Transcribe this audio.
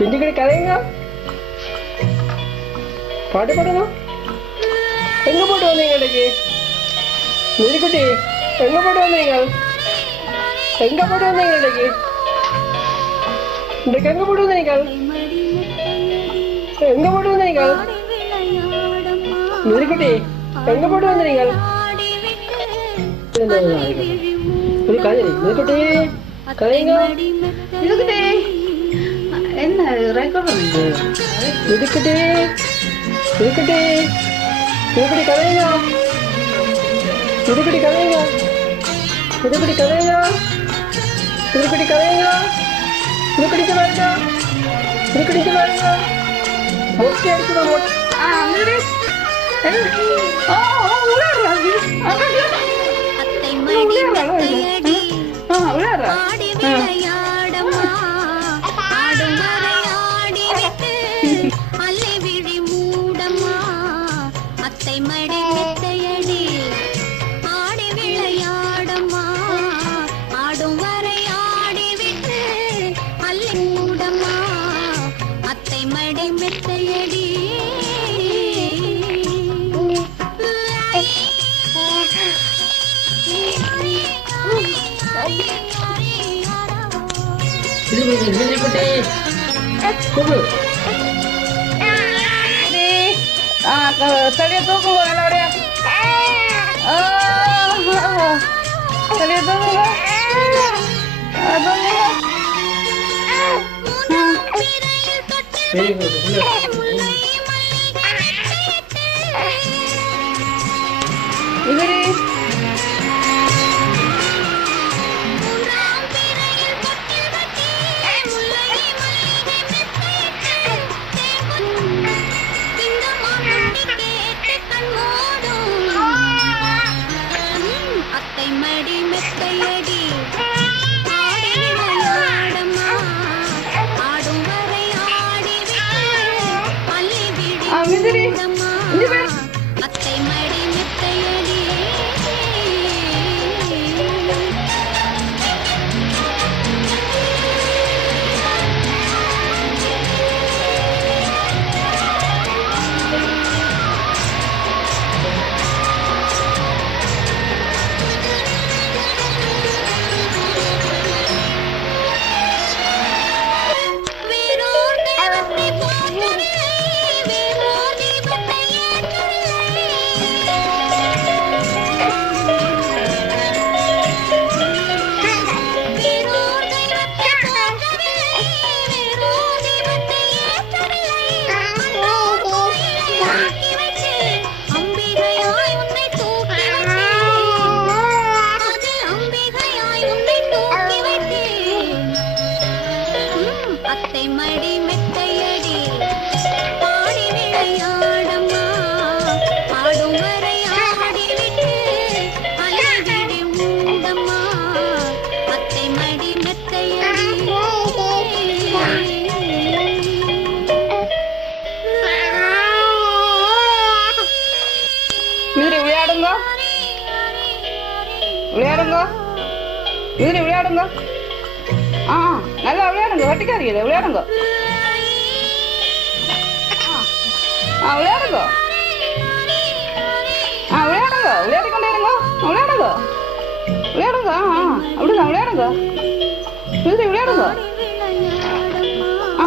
பிஞ்சுக்கிட்டு கதைங்க பாட்டு பாடுங்க எங்க போட்டு வந்தீங்க இன்னைக்கு? மிதிக்குட்டி எங்க போட்டு வந்தீங்க? எங்க போட்டு வந்தீங்க இன்னைக்கு? இன்னைக்கு எங்க போட்டு வந்தீங்க? எங்க போட்டு வந்தீங்க? மிதிக்குட்டி எங்க போட்டு வந்தீங்க? கதை மிதிக்குட்டி கதைங்க இதுக்கிட்டே என்ன ரெக்கார்ட் பண்ணுது மிதிக்குட்டி மிதிக்குட்டி மிதிக்குட்டி கதைங்க மிதிக்குட்டி கதைங்க மிதிக்குட்டி கதைங்க மிதிக்குட்டி கதைங்க மிதிக்குடிச்சு பாருங்க மிதிக்குடிச்சு பாருங்க மொட்டை அடிச்சுமா மொட்டை ஆ அங்கே ஓ ஓ விளையாடுறா அது. அங்கே. அத்தை விளையாடுறா, மடி விளையாடுறா. ஆ அத்தை மடி மெத்தையடி ஆடி விளையாடம்மா ஆடும் வரை ஆடிவிட்டு அல்லை மூடம்மா? அத்தை மடி மெத்தையடி மிதிக்குட்டி மிதிக்குட்டி கூப்பிடு சரி. 啊，呃，这里走过来了的，啊，这里走过来，啊，走过来，嗯，没有，没有。அத்தை மடி மெத்தையடி. ஆடி ஆடும் வரை ஆடிவிட்டு பள்ளி ஆ, ம், அத்தை மடி மெத்தையடி. ஆடி விளையாடம்மா ஆடும் வரை ஆடிவிட்டு அலைவிடி மூடம்மா. அத்தை மடி மெத்தையடி. இவரு விளையாடுங்க. விளையாடுங்க. இவரு விளையாடுங்க. ஆ நல்லா விளையாடுங்க வட்டிக்காரியில் விளையாடுங்க. ஆ விளையாடுங்க. ஆ விளையாடுங்க விளையாடிக்கொண்டே இருங்க விளையாடுங்க. விளையாடுங்க ஆ அப்படிதான் விளையாடுங்க. விளையாடுங்க. ஆ